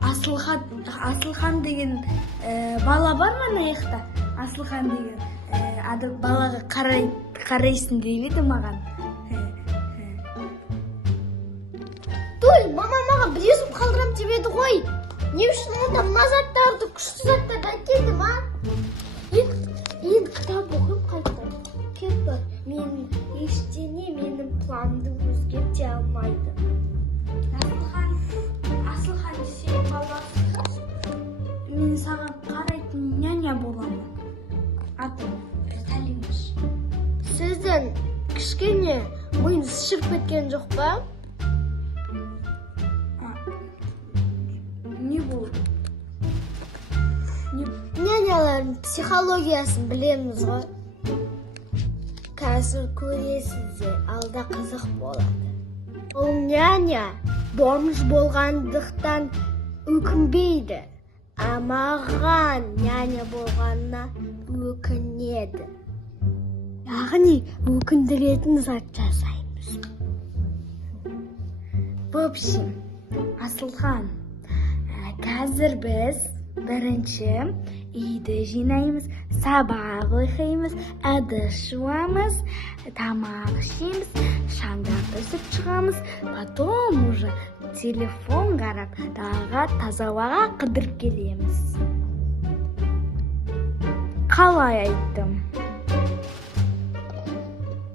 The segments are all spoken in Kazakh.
Асылхан деген бала бар ма ана жақта? Асылхан деген балаға қарайсың дейді маған. Той, мама маған бір есім қалдырам деп еді ғой. Не үшін онда мына заттарды, күшті заттарды әкелдім, а? Енді кітап оқып қайтам. Кет бар, ештеңе менің планымды өзгерте алмайды. Асылхан сен баласы. Мен саған қарайтын няня боламын. Атым Талимаш. Сіздің кішкене миыңыз шіріп кеткен жоқ па? Не болды? Нянялардың психологиясын білеміз ғой. Қазір көресіздер, алда қызық болады. Ол няня бомж болғандықтан өкінбейді, а маған няня болғанына өкінеді. Яғни өкіндіретін зат жасаймыз. В общем, Асылхан, қазір біз бірінші үйді жинаймыз, сабақ оқимыз, ыдыс жуамыз, тамақ ішеміз, шаңдақ түсіп шығамыз, потом уже телефон қарап, далаға таза ауаға қыдырып келеміз. Қалай айттым?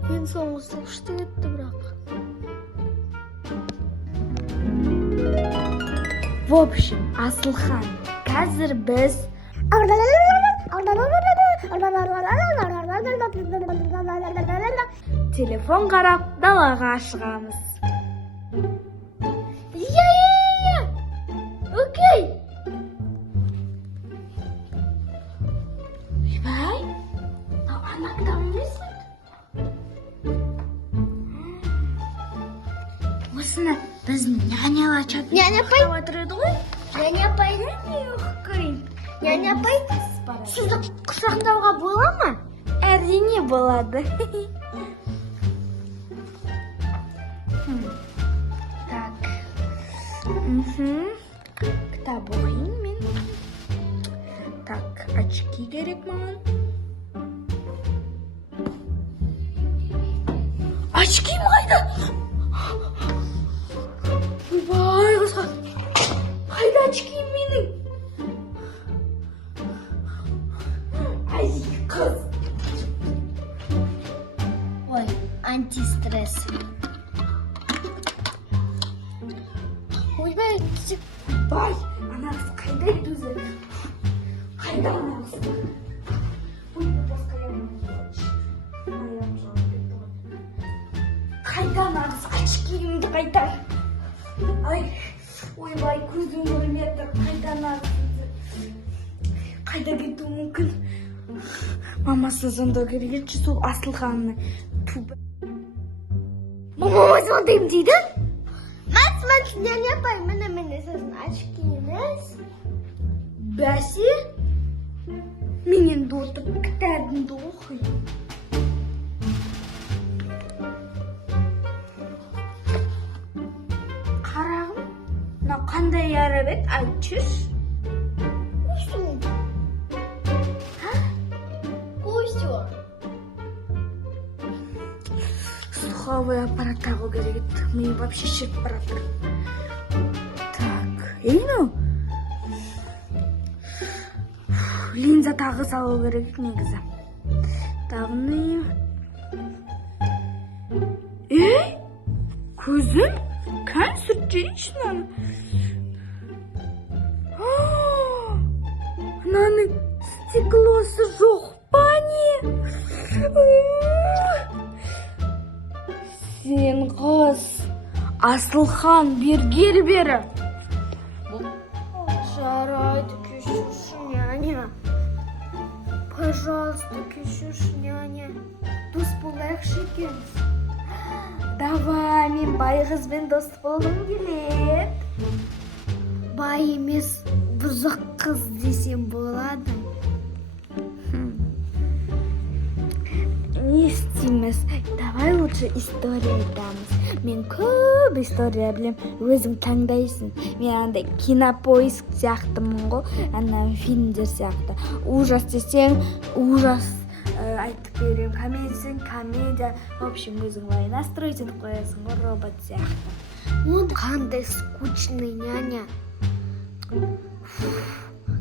Мен соңғысы күшті кетті бірақ. В общем, Асылхан, қазір біз телефон қарап далаға шығамыз. Иә. Окей. Ойбай, ана кітап емес пе? Осыны біздің нянялар чатып отыр еді ғой. Няня апай, сізді құшақтауға бола ма? Әрине болады. Так. Кітап оқиын мен. Так, очки керек маған. Очким қайда? Ойбай, қызға. Қайда очким менің? Ай, қыз. Ой, антистресс. Ойбай, кісік. Бай, ана қыз қайда еді өзі? Қайда ана қыз? Ой, басқа аяғым жауап кетті ғой. Қайда ана қыз? Очкиімді қайда? Ай, ойбай, көзім көрмеді. Қайда ана қыз? Қайда кетуі мүмкін? Мамасын звондау керек еді, сол Асылханны. Мамама звондаймын дейді? Мәс, няня апай, міне сіздің очкиіңіз. Бәсе? Мен енді отырып кітабымды оқимын. Қарағым, мына қандай әріп еді, айтшы. Слуховой аппарат тағу керек еді. Ми вообще шіріп баратыр. Так, ну? Линза тағы салу керек негізі. Тағынайым. Көзім? Концентрично. Мынаның стеклосы жоқ па не? Сен қыз, Асылхан, бергел бері. Жарайды, кешірші, няня. Пожалуйста, кешірші, няня. Дос болайықшы екенбіз. Давай, мен бай қызбен дос болғым келеді. Бай емес, бұзық қыз десем болады. не істейміз? Давай лучше история айтамыз. Мен көп история білем, өзің таңдайсың. Мен андай кинопоиск сияқтымын ғой, ана фильмдер сияқты. Ужас десең, ужас айтып берем. Комедия десең, комедия. В общем, өзің былай настроить етіп қоясың ғой, робот сияқты. Он қандай скучный, няня.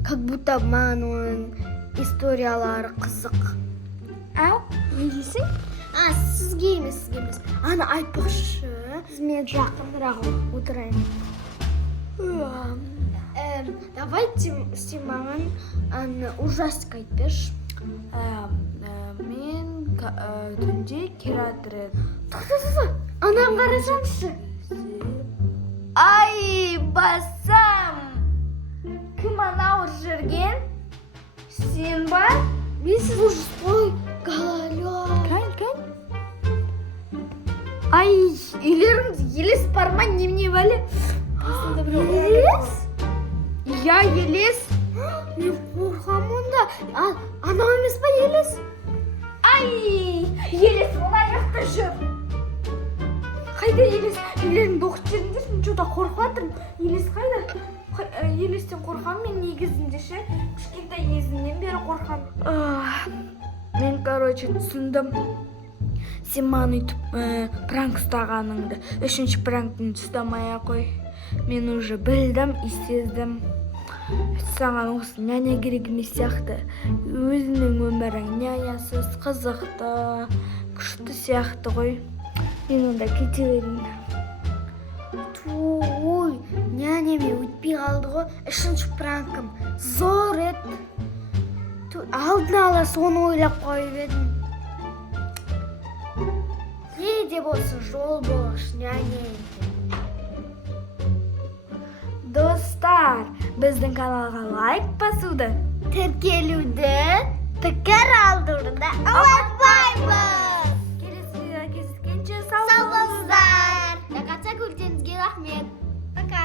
Как будто маған оның историялары қызық. Ау, не дейсің? Сізге емес. Ана айтпақшы. Сіз мен жақынырақ отырайын. Давайте сен маған ужастик айтып берші. Мен түнде театр едім. Тоқта. Анам қарасаңшы. Ай, басам! Кім анау жүрген? Сен ба? Мен сіз ужас қой. Галалёй. Кән. Ай, үйлеріңде елес бар ма? Немене бәле? Елес? Я елес. Мен қорқамын да. Анау емес па елес? Ай, елес мына жақта жүр. Қайда елес? Үйлеріңді оқып жүріңдер, мен жода қорқып жатырмын. Елес қайда? Елестен қорқамын мен негізінде ше. Кішкентай кезімнен бері қорқамын. Мен, түсіндім. Сен маған үйтіп пранк ұстағаныңды. Үшінші пранктың ұстамай қой. Мен уже білдім, сездім. Саған осы няня керек емес сияқты. Өзінің өмірің нянясыз, қызықты, күшті сияқты ғой. Мен онда кете берейін. Ой, няняме өтпей қалды ғой. Үшінші пранкым зор еді. Алдын ала соны ойлап қойып едім. Не де болсын жол болғыш няня. Достар, біздің каналға лайк басуды, Тіркелуді пікір алдыруды ұмытпаймыз. келесі видеоға кездескенше сау Сау болыңыздар. Жақатса көргеніңізге рахмет. Пока.